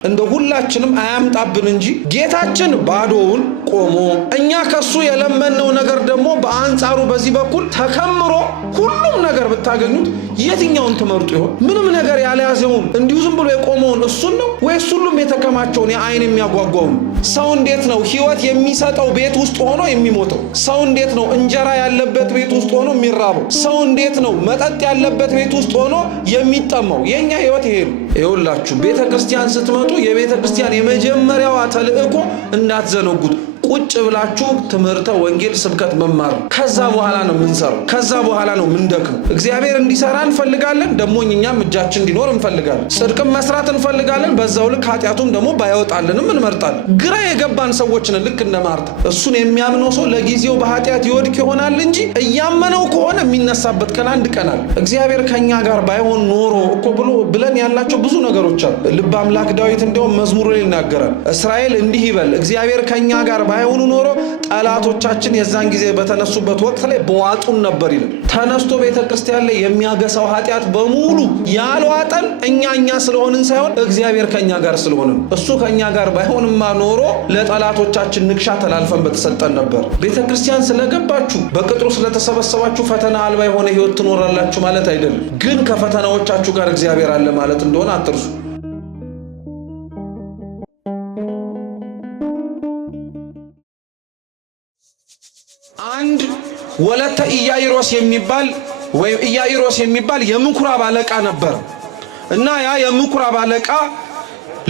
እንደ ሁላችንም አያምጣብን እንጂ ጌታችን ባዶውን ቆሞ እኛ ከሱ የለመነው ነገር ደግሞ በአንጻሩ በዚህ በኩል ተከምሮ ሁሉም ነገር ብታገኙት የትኛውን ትመርጡ ይሆን? ምንም ነገር ያልያዘውን እንዲሁ ዝም ብሎ የቆመውን እሱን ነው ወይስ ሁሉም የተከማቸውን የአይን የሚያጓጓውን? ሰው እንዴት ነው ህይወት የሚሰጠው ቤት ውስጥ ሆኖ የሚሞተው? ሰው እንዴት ነው እንጀራ ያለበት ቤት ውስጥ ሆኖ የሚራበው? ሰው እንዴት ነው መጠጥ ያለበት ቤት ውስጥ ሆኖ የሚጠማው? የኛ ህይወት ይሄ ነው። ይኸውላችሁ ቤተክርስቲያን ስትመጡ የቤተ ክርስቲያን የመጀመሪያዋ ተልእኮ እንዳትዘነጉት ቁጭ ብላችሁ ትምህርተ ወንጌል ስብከት መማር። ከዛ በኋላ ነው የምንሰራው፣ ከዛ በኋላ ነው የምንደክም። እግዚአብሔር እንዲሰራ እንፈልጋለን፣ ደግሞ እኛም እጃችን እንዲኖር እንፈልጋለን። ጽድቅም መስራት እንፈልጋለን፣ በዛው ልክ ኃጢአቱም ደግሞ ባይወጣልንም እንመርጣለን። ግራ የገባን ሰዎች ነን፣ ልክ እንደ ማርታ። እሱን የሚያምነው ሰው ለጊዜው በኃጢአት ይወድቅ ይሆናል እንጂ እያመነው ከሆነ የሚነሳበት ቀን አንድ ቀን አለ። እግዚአብሔር ከኛ ጋር ባይሆን ኖሮ እኮ ብለን ያላቸው ብዙ ነገሮች አሉ። ልበ አምላክ ዳዊት እንዲያውም መዝሙሩ ላይ ይናገራል። እስራኤል እንዲህ ይበል እግዚአብሔር ከኛ ጋር ባይሆኑ ኖሮ ጠላቶቻችን የዛን ጊዜ በተነሱበት ወቅት ላይ በዋጡን ነበር ይላል። ተነስቶ ቤተክርስቲያን ላይ የሚያገሳው ኃጢአት በሙሉ ያልዋጠን እኛ ስለሆንን ሳይሆን እግዚአብሔር ከኛ ጋር ስለሆነ። እሱ ከኛ ጋር ባይሆንማ ኖሮ ለጠላቶቻችን ንክሻ ተላልፈን በተሰጠን ነበር። ቤተክርስቲያን ስለገባችሁ በቅጥሩ ስለተሰበሰባችሁ ፈተና አልባ የሆነ ህይወት ትኖራላችሁ ማለት አይደለም። ግን ከፈተናዎቻችሁ ጋር እግዚአብሔር አለ ማለት እንደሆነ አትርሱ። አንድ ወለተ ኢያኢሮስ የሚባል የምኩራብ አለቃ ነበር እና ያ የምኩራብ አለቃ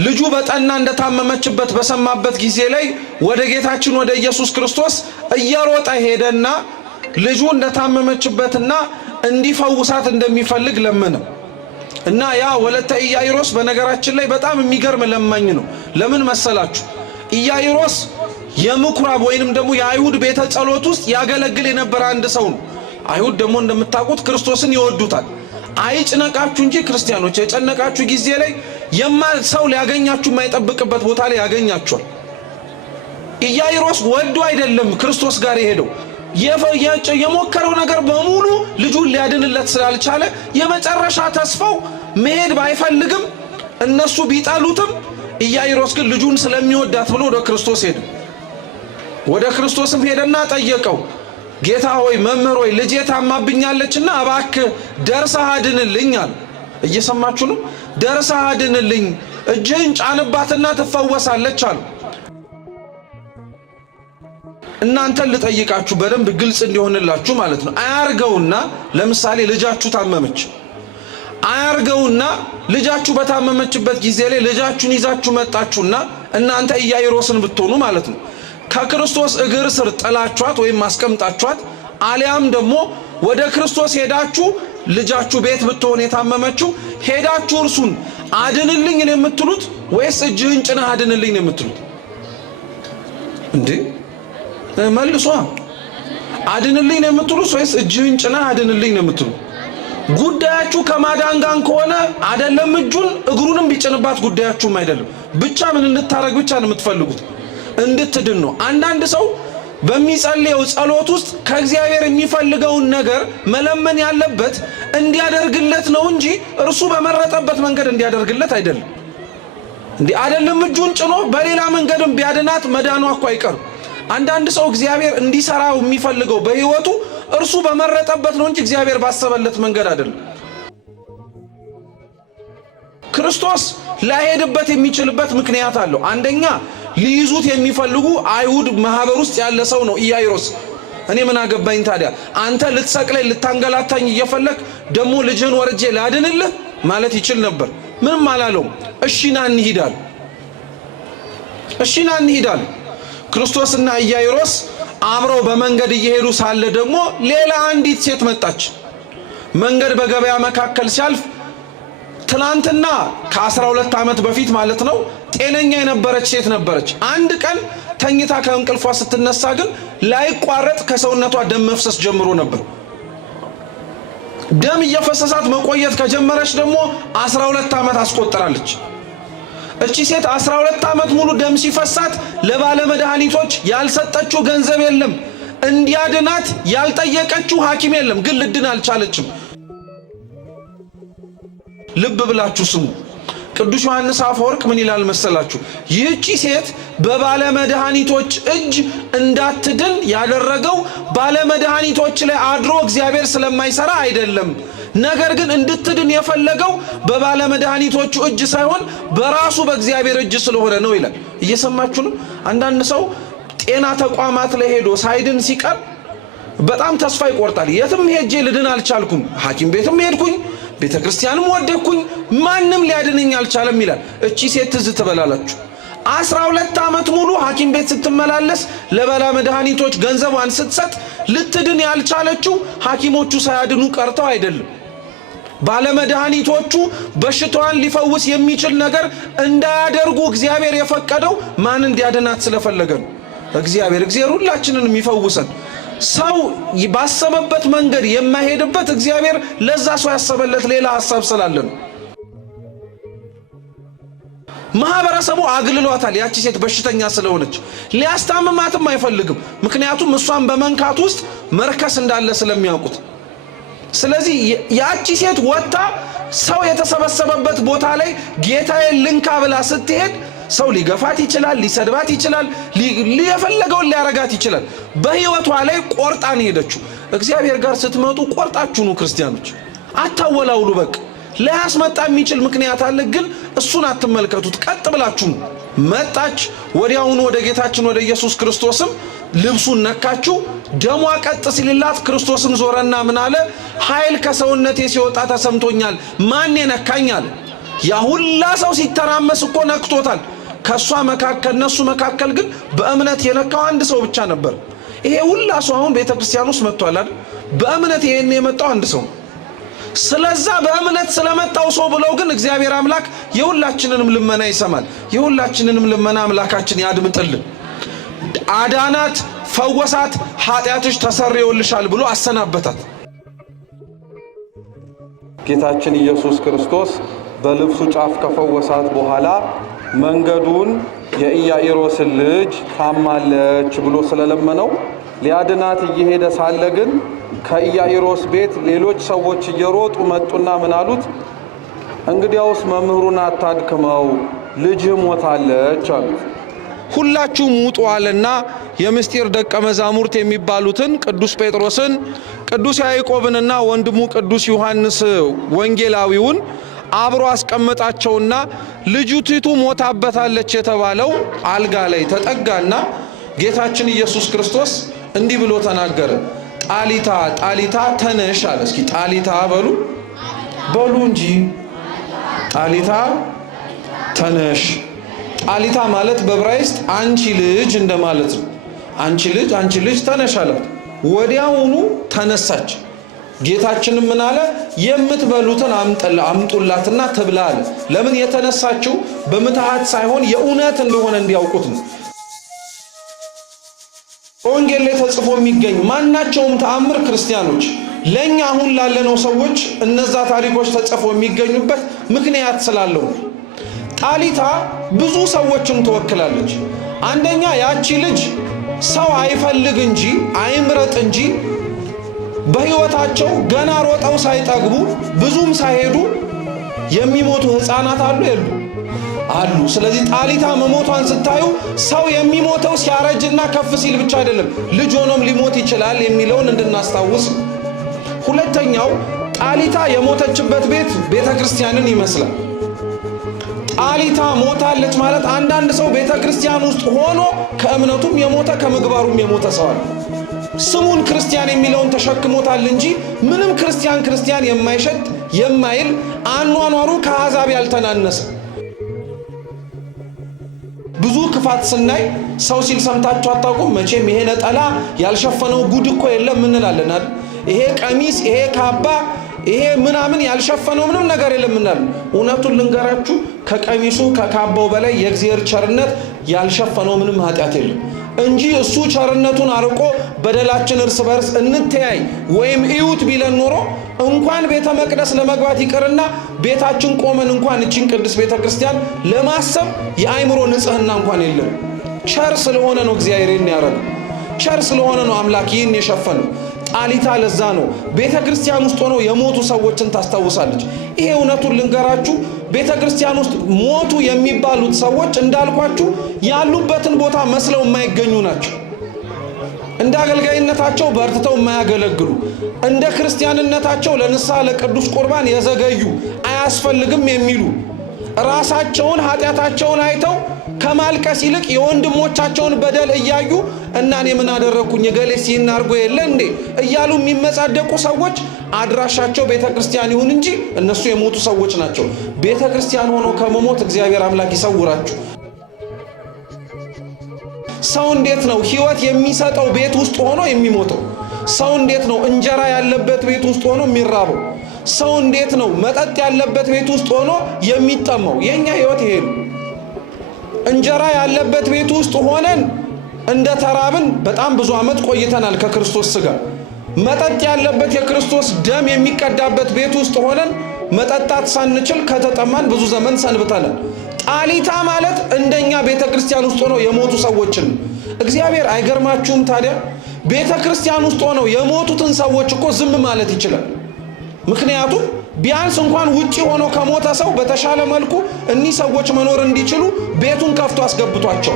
ልጁ በጠና እንደታመመችበት በሰማበት ጊዜ ላይ ወደ ጌታችን ወደ ኢየሱስ ክርስቶስ እየሮጠ ሄደና ልጁ እንደታመመችበትና እንዲፈውሳት እንደሚፈልግ ለመነ እና ያ ወለተ ኢያኢሮስ በነገራችን ላይ በጣም የሚገርም ለማኝ ነው። ለምን መሰላችሁ? ኢያኢሮስ የምኩራብ ወይንም ደግሞ የአይሁድ ቤተ ጸሎት ውስጥ ያገለግል የነበረ አንድ ሰው ነው። አይሁድ ደግሞ እንደምታውቁት ክርስቶስን ይወዱታል። አይጭነቃችሁ እንጂ ክርስቲያኖች የጨነቃችሁ ጊዜ ላይ ሰው ሊያገኛችሁ የማይጠብቅበት ቦታ ላይ ያገኛችኋል። ኢያኢሮስ ወዶ አይደለም ክርስቶስ ጋር የሄደው። የሞከረው ነገር በሙሉ ልጁን ሊያድንለት ስላልቻለ የመጨረሻ ተስፋው መሄድ ባይፈልግም እነሱ ቢጠሉትም ኢያኢሮስ ግን ልጁን ስለሚወዳት ብሎ ወደ ክርስቶስ ሄደ። ወደ ክርስቶስም ሄደና ጠየቀው፣ ጌታ ሆይ መምህር ሆይ ልጄ ታማብኛለችና እባክህ ደርሰህ አድንልኝ አለ። እየሰማችሁ ነው? ደርሰህ አድንልኝ፣ እጅህን ጫንባትና ትፈወሳለች አለ። እናንተን ልጠይቃችሁ በደንብ ግልጽ እንዲሆንላችሁ ማለት ነው። አያርገውና ለምሳሌ ልጃችሁ ታመመች፣ አያርገውና ልጃችሁ በታመመችበት ጊዜ ላይ ልጃችሁን ይዛችሁ መጣችሁና እናንተ ኢያኢሮስን ብትሆኑ ማለት ነው ከክርስቶስ እግር ስር ጥላችኋት ወይም ማስቀምጣችኋት፣ አሊያም ደግሞ ወደ ክርስቶስ ሄዳችሁ ልጃችሁ ቤት ብትሆን የታመመችው ሄዳችሁ እርሱን አድንልኝ ነው የምትሉት ወይስ እጅህን ጭነህ አድንልኝ ነው የምትሉት? እንዴ መልሷ። አድንልኝ ነው የምትሉት ወይስ እጅህን ጭነህ አድንልኝ ነው የምትሉት? ጉዳያችሁ ከማዳን ጋር ከሆነ አይደለም እጁን እግሩንም ቢጭንባት ጉዳያችሁም አይደለም። ብቻ ምን እንድታረግ ብቻ ነው የምትፈልጉት? እንድትድን ነው። አንዳንድ ሰው በሚጸልየው ጸሎት ውስጥ ከእግዚአብሔር የሚፈልገውን ነገር መለመን ያለበት እንዲያደርግለት ነው እንጂ እርሱ በመረጠበት መንገድ እንዲያደርግለት አይደለም። አይደለም እጁን ጭኖ በሌላ መንገድም ቢያድናት መዳኗ እኮ አይቀርም። አንዳንድ ሰው እግዚአብሔር እንዲሰራው የሚፈልገው በህይወቱ እርሱ በመረጠበት ነው እንጂ እግዚአብሔር ባሰበለት መንገድ አይደለም። ክርስቶስ ላይሄድበት የሚችልበት ምክንያት አለው። አንደኛ ሊይዙት የሚፈልጉ አይሁድ ማህበር ውስጥ ያለ ሰው ነው ኢያኢሮስ። እኔ ምን አገባኝ ታዲያ? አንተ ልትሰቅለኝ ልታንገላታኝ እየፈለክ ደግሞ ልጅህን ወርጄ ላድንልህ ማለት ይችል ነበር። ምንም አላለውም። እሺ ና እንሂዳለን፣ እሺ ና እንሂዳለን። ክርስቶስና ኢያኢሮስ አብረው በመንገድ እየሄዱ ሳለ ደግሞ ሌላ አንዲት ሴት መጣች። መንገድ በገበያ መካከል ሲያልፍ ትናንትና ከ12 ዓመት በፊት ማለት ነው ጤነኛ የነበረች ሴት ነበረች። አንድ ቀን ተኝታ ከእንቅልፏ ስትነሳ ግን ላይቋረጥ ከሰውነቷ ደም መፍሰስ ጀምሮ ነበር። ደም እየፈሰሳት መቆየት ከጀመረች ደግሞ 12 ዓመት አስቆጥራለች። እቺ ሴት 12 ዓመት ሙሉ ደም ሲፈሳት ለባለ መድኃኒቶች ያልሰጠችው ገንዘብ የለም፣ እንዲያድናት ያልጠየቀችው ሐኪም የለም። ግን ልድን አልቻለችም። ልብ ብላችሁ ስሙ። ቅዱስ ዮሐንስ አፈወርቅ ምን ይላል መሰላችሁ? ይህቺ ሴት በባለመድኃኒቶች እጅ እንዳትድን ያደረገው ባለመድኃኒቶች ላይ አድሮ እግዚአብሔር ስለማይሰራ አይደለም። ነገር ግን እንድትድን የፈለገው በባለመድኃኒቶቹ እጅ ሳይሆን በራሱ በእግዚአብሔር እጅ ስለሆነ ነው ይላል። እየሰማችሁ ነው? አንዳንድ ሰው ጤና ተቋማት ላይ ሄዶ ሳይድን ሲቀር በጣም ተስፋ ይቆርጣል። የትም ሄጄ ልድን አልቻልኩም፣ ሐኪም ቤትም ሄድኩኝ፣ ቤተ ክርስቲያንም ወደኩኝ፣ ማንም ሊያድነኝ አልቻለም ይላል። እቺ ሴት ትዝ ትበላላችሁ። 12 ዓመት ሙሉ ሐኪም ቤት ስትመላለስ ለባለመድኃኒቶች ገንዘቧን ስትሰጥ ልትድን ያልቻለችው ሐኪሞቹ ሳያድኑ ቀርተው አይደለም። ባለመድኃኒቶቹ በሽታዋን ሊፈውስ የሚችል ነገር እንዳያደርጉ እግዚአብሔር የፈቀደው ማን እንዲያድናት ስለፈለገ ነው። እግዚአብሔር ሁላችንን የሚፈውሰን ሰው ባሰበበት መንገድ የማይሄድበት እግዚአብሔር ለዛ ሰው ያሰበለት ሌላ ሐሳብ ስላለ ነው። ማህበረሰቡ አግልሏታል። ያቺ ሴት በሽተኛ ስለሆነች ሊያስታምማትም አይፈልግም። ምክንያቱም እሷን በመንካት ውስጥ መርከስ እንዳለ ስለሚያውቁት። ስለዚህ ያቺ ሴት ወጣ ሰው የተሰበሰበበት ቦታ ላይ ጌታዬን ልንካ ብላ ስትሄድ ሰው ሊገፋት ይችላል፣ ሊሰድባት ይችላል፣ ሊፈለገውን ሊያረጋት ይችላል። በህይወቷ ላይ ቆርጣን ሄደችው። እግዚአብሔር ጋር ስትመጡ ቆርጣችሁ ነው ክርስቲያኖች፣ አታወላውሉ። በቃ ሊያስመጣ የሚችል ምክንያት አለ፣ ግን እሱን አትመልከቱት። ቀጥ ብላችሁ መጣች። ወዲያውኑ ወደ ጌታችን ወደ ኢየሱስ ክርስቶስም ልብሱን ነካችሁ። ደሟ ቀጥ ሲልላት ክርስቶስም ዞረና ምን አለ? ኃይል ከሰውነቴ ሲወጣ ተሰምቶኛል። ማን የነካኛል? ያ ሁላ ሰው ሲተራመስ እኮ ነክቶታል። ከነሱ መካከል ግን በእምነት የነካው አንድ ሰው ብቻ ነበር። ይሄ ሁላ ሰው አሁን ቤተክርስቲያን ውስጥ መጥቷል አይደል? በእምነት ይሄን የመጣው አንድ ሰው። ስለዛ በእምነት ስለመጣው ሰው ብለው ግን እግዚአብሔር አምላክ የሁላችንንም ልመና ይሰማል። የሁላችንንም ልመና አምላካችን ያድምጥልን። አዳናት፣ ፈወሳት፣ ኃጢአትሽ ተሰርዮልሻል ብሎ አሰናበታት። ጌታችን ኢየሱስ ክርስቶስ በልብሱ ጫፍ ከፈወሳት በኋላ መንገዱን የኢያኢሮስን ልጅ ታማለች ብሎ ስለለመነው ሊያድናት እየሄደ ሳለ ግን ከኢያኢሮስ ቤት ሌሎች ሰዎች እየሮጡ መጡና ምን አሉት? እንግዲያውስ መምህሩን አታድክመው፣ ልጅህ ሞታለች አሉት። ሁላችሁም ውጡ አለና የምስጢር ደቀ መዛሙርት የሚባሉትን ቅዱስ ጴጥሮስን፣ ቅዱስ ያዕቆብንና ወንድሙ ቅዱስ ዮሐንስ ወንጌላዊውን አብሮ አስቀመጣቸውና ልጅቲቱ ሞታበታለች የተባለው አልጋ ላይ ተጠጋና ጌታችን ኢየሱስ ክርስቶስ እንዲህ ብሎ ተናገረ። ጣሊታ ጣሊታ ተነሽ አለ። እስኪ ጣሊታ በሉ እንጂ ጣሊታ ተነሽ። ጣሊታ ማለት በዕብራይስጥ አንቺ ልጅ እንደማለት ነው። አንቺ ልጅ ተነሽ አላት። ወዲያውኑ ተነሳች። ጌታችንም ምን አለ? የምትበሉትን አምጡላትና ትብላ አለ። ለምን? የተነሳችው በምትሃት ሳይሆን የእውነት እንደሆነ እንዲያውቁት ነው። ወንጌል ላይ ተጽፎ የሚገኝ ማናቸውም ተአምር ክርስቲያኖች ለኛ አሁን ላለነው ሰዎች እነዛ ታሪኮች ተጽፎ የሚገኙበት ምክንያት ስላለው ነው። ጣሊታ ብዙ ሰዎችን ትወክላለች። አንደኛ ያቺ ልጅ ሰው አይፈልግ እንጂ አይምረጥ እንጂ በህይወታቸው ገና ሮጠው ሳይጠግቡ ብዙም ሳይሄዱ የሚሞቱ ህፃናት አሉ። ስለዚህ ጣሊታ መሞቷን ስታዩ ሰው የሚሞተው ሲያረጅና ከፍ ሲል ብቻ አይደለም፣ ልጅ ሆኖም ሊሞት ይችላል የሚለውን እንድናስታውስ። ሁለተኛው ጣሊታ የሞተችበት ቤተ ክርስቲያንን ይመስላል። ጣሊታ ሞታለች ማለት አንዳንድ ሰው ቤተ ክርስቲያን ውስጥ ሆኖ ከእምነቱም የሞተ ከምግባሩም የሞተ ሰው አለ። ስሙን ክርስቲያን የሚለውን ተሸክሞታል እንጂ ምንም ክርስቲያን የማይሸት የማይል አኗኗሩ ከአሕዛብ ያልተናነሰ። ብዙ ክፋት ስናይ ሰው ሲል ሰምታችሁ አታውቁም? መቼም ይሄ ነጠላ ያልሸፈነው ጉድ እኮ የለም እንላለን አይደል? ይሄ ቀሚስ፣ ይሄ ካባ፣ ይሄ ምናምን ያልሸፈነው ምንም ነገር የለም እንላለን። እውነቱን ልንገራችሁ፣ ከቀሚሱ ከካባው በላይ የእግዚአብሔር ቸርነት ያልሸፈነው ምንም ኃጢአት የለም እንጂ እሱ ቸርነቱን አርቆ በደላችን እርስ በርስ እንተያይ ወይም እዩት ቢለን ኖሮ እንኳን ቤተ መቅደስ ለመግባት ይቅርና ቤታችን ቆመን እንኳን እቺን ቅድስት ቤተ ክርስቲያን ለማሰብ የአይምሮ ንጽህና እንኳን የለም። ቸር ስለሆነ ነው እግዚአብሔር ይህን ያደረገው። ቸር ስለሆነ ነው አምላክ ይህን የሸፈነው። ጣሊታ ለዛ ነው ቤተ ክርስቲያን ውስጥ ሆነው የሞቱ ሰዎችን ታስታውሳለች። ይሄ እውነቱን ልንገራችሁ ቤተክርስቲያን ውስጥ ሞቱ የሚባሉት ሰዎች እንዳልኳችሁ ያሉበትን ቦታ መስለው የማይገኙ ናቸው። እንደ አገልጋይነታቸው በርትተው የማያገለግሉ፣ እንደ ክርስቲያንነታቸው ለንስሐ ለቅዱስ ቁርባን የዘገዩ አያስፈልግም የሚሉ ራሳቸውን ኃጢአታቸውን አይተው ከማልቀስ ይልቅ የወንድሞቻቸውን በደል እያዩ እና እኔ ምን አደረኩኝ ገሌ ሲና አርጎ የለ እንዴ እያሉ የሚመጻደቁ ሰዎች አድራሻቸው ቤተክርስቲያን ይሁን እንጂ እነሱ የሞቱ ሰዎች ናቸው። ቤተክርስቲያን ሆኖ ከመሞት እግዚአብሔር አምላክ ይሰውራችሁ። ሰው እንዴት ነው ህይወት የሚሰጠው ቤት ውስጥ ሆኖ የሚሞተው? ሰው እንዴት ነው እንጀራ ያለበት ቤት ውስጥ ሆኖ የሚራበው? ሰው እንዴት ነው መጠጥ ያለበት ቤት ውስጥ ሆኖ የሚጠማው? የኛ ህይወት ይሄ ነው። እንጀራ ያለበት ቤት ውስጥ ሆነን እንደ ተራብን በጣም ብዙ ዓመት ቆይተናል ከክርስቶስ ሥጋ። መጠጥ ያለበት የክርስቶስ ደም የሚቀዳበት ቤት ውስጥ ሆነን መጠጣት ሳንችል ከተጠማን ብዙ ዘመን ሰንብተናል። ጣሊታ ማለት እንደኛ ቤተክርስቲያን ውስጥ ሆነው የሞቱ ሰዎችን እግዚአብሔር አይገርማችሁም? ታዲያ ቤተክርስቲያን ውስጥ ሆነው የሞቱትን ሰዎች እኮ ዝም ማለት ይችላል። ምክንያቱም ቢያንስ እንኳን ውጪ ሆኖ ከሞተ ሰው በተሻለ መልኩ እኒህ ሰዎች መኖር እንዲችሉ ቤቱን ከፍቶ አስገብቷቸው፣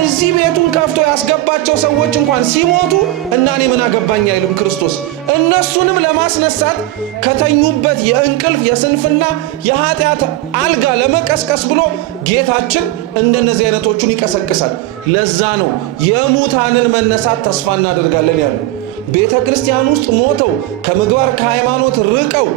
እዚህ ቤቱን ከፍቶ ያስገባቸው ሰዎች እንኳን ሲሞቱ እና እኔ ምን አገባኝ አይልም ክርስቶስ። እነሱንም ለማስነሳት ከተኙበት የእንቅልፍ የስንፍና የኃጢአት አልጋ ለመቀስቀስ ብሎ ጌታችን እንደነዚህ አይነቶቹን ይቀሰቅሳል። ለዛ ነው የሙታንን መነሳት ተስፋ እናደርጋለን ያለው። ቤተ ክርስቲያን ውስጥ ሞተው ከምግባር ከሃይማኖት ርቀው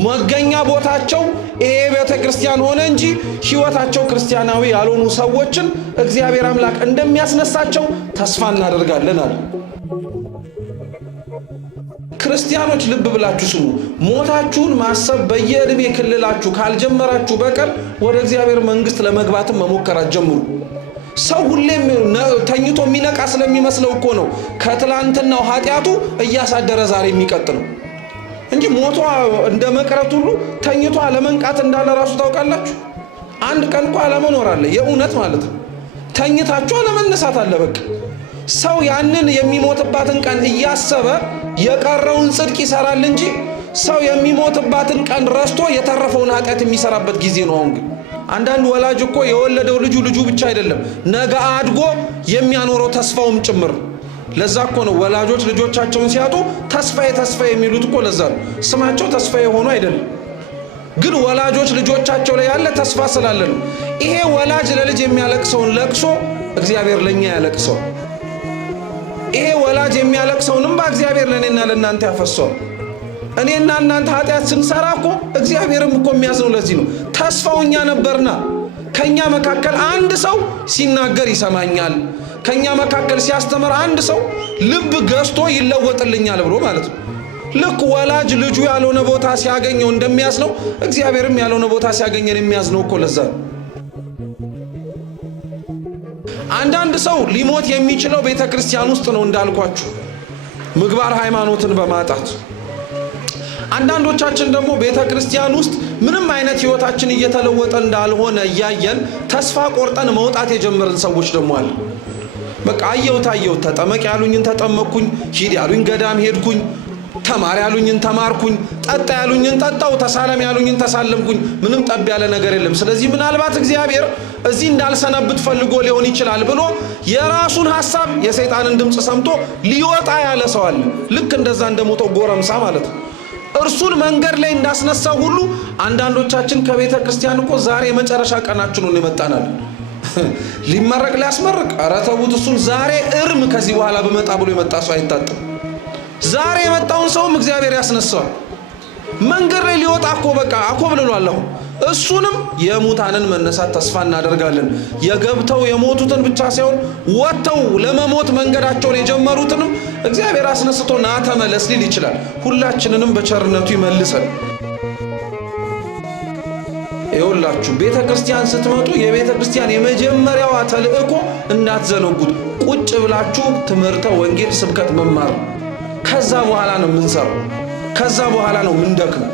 መገኛ ቦታቸው ይሄ ቤተ ክርስቲያን ሆነ እንጂ ሕይወታቸው ክርስቲያናዊ ያልሆኑ ሰዎችን እግዚአብሔር አምላክ እንደሚያስነሳቸው ተስፋ እናደርጋለን አለ። ክርስቲያኖች ልብ ብላችሁ ስሙ። ሞታችሁን ማሰብ በየዕድሜ ክልላችሁ ካልጀመራችሁ በቀር ወደ እግዚአብሔር መንግሥት ለመግባትም መሞከር አትጀምሩ። ሰው ሁሌም ተኝቶ የሚነቃ ስለሚመስለው እኮ ነው ከትላንትናው ኃጢአቱ እያሳደረ ዛሬ የሚቀጥለው እንጂ ሞቷ እንደ መቅረት ሁሉ ተኝቶ አለመንቃት እንዳለ ራሱ ታውቃላችሁ። አንድ ቀን እኮ አለመኖር አለ፣ የእውነት ማለት ነው። ተኝታችሁ አለመነሳት አለ። በቃ ሰው ያንን የሚሞትባትን ቀን እያሰበ የቀረውን ጽድቅ ይሰራል እንጂ ሰው የሚሞትባትን ቀን ረስቶ የተረፈውን ኃጢአት የሚሰራበት ጊዜ ነው። አሁን ግን አንዳንድ ወላጅ እኮ የወለደው ልጁ ብቻ አይደለም ነገ አድጎ የሚያኖረው ተስፋውም ጭምር። ለዛ እኮ ነው ወላጆች ልጆቻቸውን ሲያጡ ተስፋዬ የሚሉት እኮ ለዛ ነው። ስማቸው ተስፋዬ ሆኖ አይደለም፣ ግን ወላጆች ልጆቻቸው ላይ ያለ ተስፋ ስላለ ነው። ይሄ ወላጅ ለልጅ የሚያለቅሰውን ለቅሶ እግዚአብሔር ለኛ ያለቅሰው። ይሄ ወላጅ የሚያለቅሰውንም በእግዚአብሔር ለኔና ለእናንተ ያፈሰው። እኔና እናንተ ኃጢአት ስንሰራ እኮ እግዚአብሔርም እኮ የሚያዝነው ለዚህ ነው። ተስፋው እኛ ነበርና ከኛ መካከል አንድ ሰው ሲናገር ይሰማኛል፣ ከኛ መካከል ሲያስተምር አንድ ሰው ልብ ገዝቶ ይለወጥልኛል ብሎ ማለት ነው። ልክ ወላጅ ልጁ ያልሆነ ቦታ ሲያገኘው እንደሚያዝነው እግዚአብሔርም ያልሆነ ቦታ ሲያገኘን የሚያዝነው እኮ ለዛ ነው። አንዳንድ ሰው ሊሞት የሚችለው ቤተክርስቲያን ውስጥ ነው እንዳልኳችሁ ምግባር ሃይማኖትን በማጣት። አንዳንዶቻችን ደግሞ ቤተክርስቲያን ውስጥ ምንም አይነት ህይወታችን እየተለወጠ እንዳልሆነ እያየን ተስፋ ቆርጠን መውጣት የጀመርን ሰዎች ደግሞ አለ። በቃ አየሁት ተጠመቅ ያሉኝን ተጠመቅኩኝ፣ ሂድ ያሉኝ ገዳም ሄድኩኝ፣ ተማር ያሉኝን ተማርኩኝ፣ ጠጣ ያሉኝን ጠጣው፣ ተሳለም ያሉኝን ተሳለምኩኝ፣ ምንም ጠብ ያለ ነገር የለም። ስለዚህ ምናልባት እግዚአብሔር እዚህ እንዳልሰነብት ፈልጎ ሊሆን ይችላል ብሎ የራሱን ሐሳብ የሰይጣንን ድምጽ ሰምቶ ሊወጣ ያለ ሰው አለ። ልክ እንደዛ እንደሞተው ጎረምሳ ማለት ነው። እርሱን መንገድ ላይ እንዳስነሳው ሁሉ አንዳንዶቻችን ከቤተ ክርስቲያን እኮ ዛሬ የመጨረሻ ቀናችን ነው የመጣናል። ሊመረቅ ሊያስመርቅ ኧረ ተውት እሱን ዛሬ እርም ከዚህ በኋላ በመጣ ብሎ የመጣ ሰው አይታጠም። ዛሬ የመጣውን ሰውም እግዚአብሔር ያስነሳዋል። መንገድ ላይ ሊወጣ እኮ በቃ አኮብልሏል። አሁን እሱንም የሙታንን መነሳት ተስፋ እናደርጋለን። የገብተው የሞቱትን ብቻ ሳይሆን ወጥተው ለመሞት መንገዳቸውን የጀመሩትንም እግዚአብሔር አስነስቶ ና ተመለስ ሊል ይችላል። ሁላችንንም በቸርነቱ ይመልሰን። ይኸውላችሁ ቤተ ክርስቲያን ስትመጡ የቤተ ክርስቲያን የመጀመሪያዋ ተልእኮ እንዳትዘነጉት ቁጭ ብላችሁ ትምህርተ ወንጌል ስብከት መማር። ከዛ በኋላ ነው የምንሰራው፣ ከዛ በኋላ ነው የምንደክመው።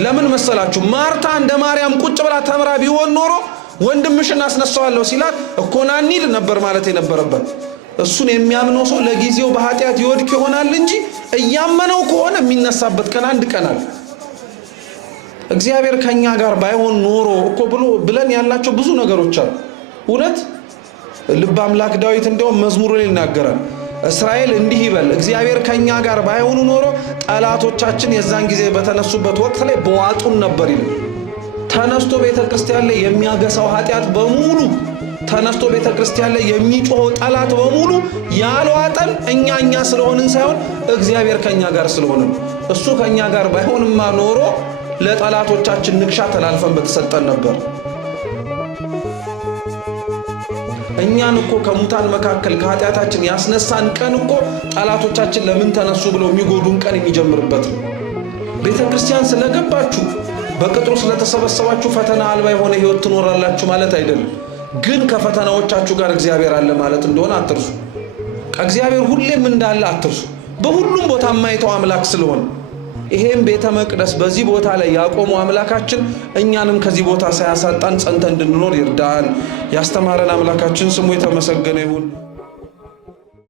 ለምን መሰላችሁ? ማርታ እንደ ማርያም ቁጭ ብላ ተምራ ቢሆን ኖሮ ወንድምሽን አስነሳዋለሁ ሲላት እኮ ና እንሂድ ነበር ማለት የነበረበት። እሱን የሚያምነው ሰው ለጊዜው በኃጢአት ይወድቅ ይሆናል እንጂ እያመነው ከሆነ የሚነሳበት ቀን አንድ ቀን አለ። እግዚአብሔር ከኛ ጋር ባይሆን ኖሮ እኮ ብለን ያላቸው ብዙ ነገሮች አሉ። እውነት ልበ አምላክ ዳዊት እንደውም መዝሙሩ ላይ ይናገራል። እስራኤል እንዲህ ይበል እግዚአብሔር ከኛ ጋር ባይሆኑ ኖሮ ጠላቶቻችን የዛን ጊዜ በተነሱበት ወቅት ላይ በዋጡን ነበር ይላል። ተነስቶ ቤተክርስቲያን ላይ የሚያገሳው ኃጢአት በሙሉ ተነስቶ ቤተክርስቲያን ላይ የሚጮኸው ጠላት በሙሉ ያልዋጠን እኛ ስለሆንን ሳይሆን እግዚአብሔር ከኛ ጋር ስለሆነ እሱ ከኛ ጋር ባይሆንማ ኖሮ ለጠላቶቻችን ንክሻ ተላልፈን በተሰጠን ነበር። እኛን እኮ ከሙታን መካከል ከኃጢአታችን ያስነሳን ቀን እኮ ጠላቶቻችን ለምን ተነሱ ብለው የሚጎዱን ቀን የሚጀምርበት ነው። ቤተክርስቲያን ስለገባችሁ በቅጥሩ ስለተሰበሰባችሁ ፈተና አልባ የሆነ ህይወት ትኖራላችሁ ማለት አይደለም። ግን ከፈተናዎቻችሁ ጋር እግዚአብሔር አለ ማለት እንደሆነ አትርሱ። እግዚአብሔር ሁሌም እንዳለ አትርሱ። በሁሉም ቦታ የማይተው አምላክ ስለሆነ ይሄም ቤተ መቅደስ በዚህ ቦታ ላይ ያቆመው አምላካችን እኛንም ከዚህ ቦታ ሳያሳጣን ጸንተን እንድንኖር ይርዳን። ያስተማረን አምላካችን ስሙ የተመሰገነ ይሁን።